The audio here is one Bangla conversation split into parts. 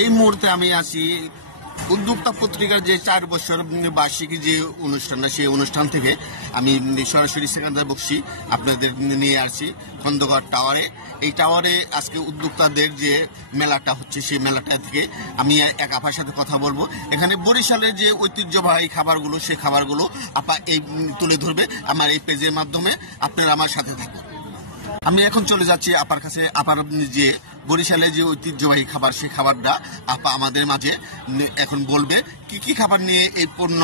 এই মুহূর্তে আমি আছি উদ্যোক্তা পত্রিকার যে 4 বছর বার্ষিকী যে অনুষ্ঠানটা, সেই অনুষ্ঠান থেকে আমি সরাসরি সেকেন্দার বক্সি আপনাদের নিয়ে আসছি খন্দকার টাওয়ারে। এই টাওয়ারে আজকে উদ্যোক্তাদের যে মেলাটা হচ্ছে, সেই মেলাটা থেকে আমি এক আপার সাথে কথা বলবো। এখানে বরিশালের যে ঐতিহ্যবাহী খাবারগুলো, সেই খাবারগুলো আপা এই তুলে ধরবে আমার এই পেজের মাধ্যমে। আপনারা আমার সাথে থাকুন। আমি এখন চলে যাচ্ছি আপার কাছে। আপার যে বরিশালের যে ঐতিহ্যবাহী খাবার, সেই খাবারটা আপা আমাদের মাঝে এখন বলবে কি কি খাবার নিয়ে এই পণ্য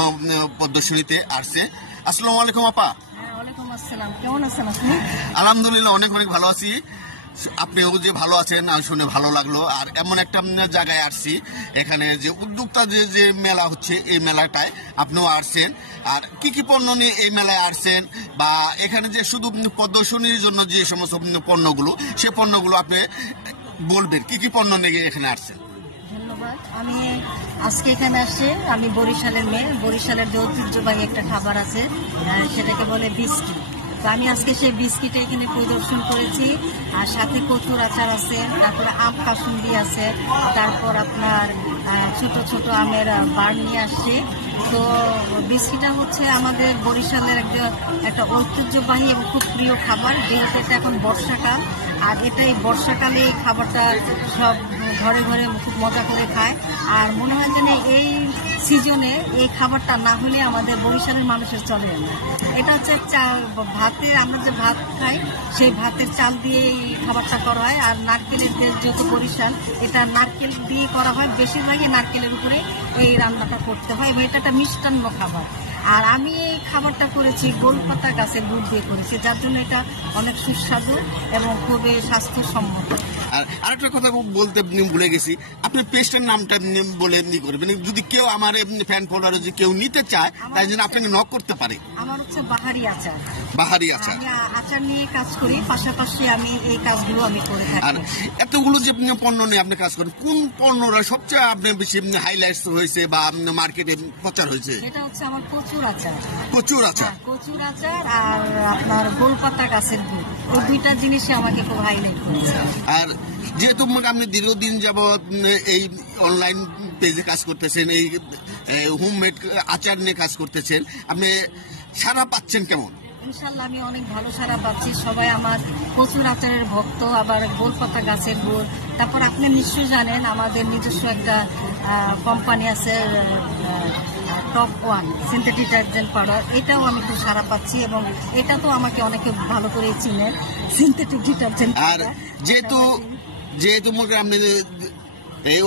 প্রদর্শনীতে আসছে। আসসালামু আলাইকুম আপা। ওয়ালাইকুম আসসালাম, কেমন আছেন আপনি? আলহামদুলিল্লাহ, অনেক অনেক ভালো আছি। আপনিও যে ভালো আছেন শুনে ভালো লাগলো। আর এমন একটা জায়গায় আসছি, এখানে যে উদ্যোক্তা যে মেলা হচ্ছে, এই মেলাটায় আপনিও আসছেন। আর কি কি পণ্য নিয়ে এই মেলায় আসছেন, বা এখানে যে শুধু প্রদর্শনীর জন্য যে সমস্ত পণ্যগুলো, সে পণ্যগুলো আপনি বলবেন কি কি পণ্য নিয়ে এখানে আসছেন। ধন্যবাদ। আমি আজকে এখানে আসছি, আমি বরিশালের মেয়ে। বরিশালের যে ঐতিহ্যবাহী একটা খাবার আছে, সেটাকে বলে বিস্কিট। তো আমি আজকে সেই বিস্কিটে এখানে পরিদর্শন করেছি। আর সাথে কচুর আচার আছে, তারপরে আম কাসুন্দি আছে, তারপর আপনার ছোট ছোট আমের বার নিয়ে আসছে। তো বিস্কিটটা হচ্ছে আমাদের বরিশালের একটা ঐতিহ্যবাহী এবং খুব প্রিয় খাবার, যেহেতু এটা এখন বর্ষাকাল। আর এটাই বর্ষাকালে এই খাবারটা সব ঘরে ঘরে খুব মজা করে খায়। আর মনে হয় যেন এই সিজনে এই খাবারটা না হলে আমাদের বরিশালের মানুষের চলে না। এটা হচ্ছে ভাতের, আমরা যে ভাত খাই সেই ভাতের চাল দিয়ে এই খাবারটা করা হয়। আর নারকেলের দেশ যেহেতু বরিশাল, এটা নারকেল দিয়ে করা হয়, বেশিরভাগই নারকেলের উপরে এই রান্নাটা করতে হয়, এবং এটা একটা মিষ্টান্ন খাবার। আর আমি এই খাবারটা করেছি গোলপাতা গাছের গুড় দিয়ে করেছি, যার জন্য এটা অনেক সুস্বাদু এবং খুবই স্বাস্থ্যসম্মত। আর আরেকটা কথা বলতে ভুলে গেছি, আপনি পেস্টের নামটা বলে করবেন, যদি কেউ আমার ফ্যান ফলোয়ার যদি কেউ নিতে চায়, তাই জন্য আপনাকে নক করতে পারে। আমার হচ্ছে বাহারি আচার। বাহারি আচার। আমি আচার নিয়ে কাজ করি, পাশাপাশি আমি এই কাজগুলো আমি করে থাকি। আর এতগুলো যে পণ্য নিয়ে আপনি কাজ করেন, কোন পণ্যটা সবচেয়ে আপনার বেশি হাইলাইটস হয়েছে বা মার্কেটে প্রচার হয়েছে? এটা হচ্ছে আমার কচুর আচার। কচুর আচার। কচুর আচার আর আপনার গোলপাতা গাছের গুড়, ওই দুইটা জিনিসই আমাকে খুব হাইলাইট করেছে। আর যেহেতু আপনি দীর্ঘদিন যাবৎ এই অনলাইন পেজে কাজ করতেছেন, এই হোমমেড আচার নিয়ে কাজ করতেছেন, আপনি সারা পাচ্ছেন কেমন? ইনশাল্লাহ আমি অনেক ভালো সারা পাচ্ছি। সবাই আমার কচুর আচারের ভক্ত, আবার গোলপাতা গাছের গুড়। তারপর আপনি নিশ্চয়ই জানেন আমাদের নিজস্ব একটা কোম্পানি আছে, টপ 1 সিনথেটিক ডিটারজেন্ট পাউডার। এটাও আমি খুব সারা পাচ্ছি, এবং এটা তো আমাকে অনেকে ভালো করে চিনেন, সিনথেটিক ডিটারজেন্ট। আর যেহেতু আপনি এই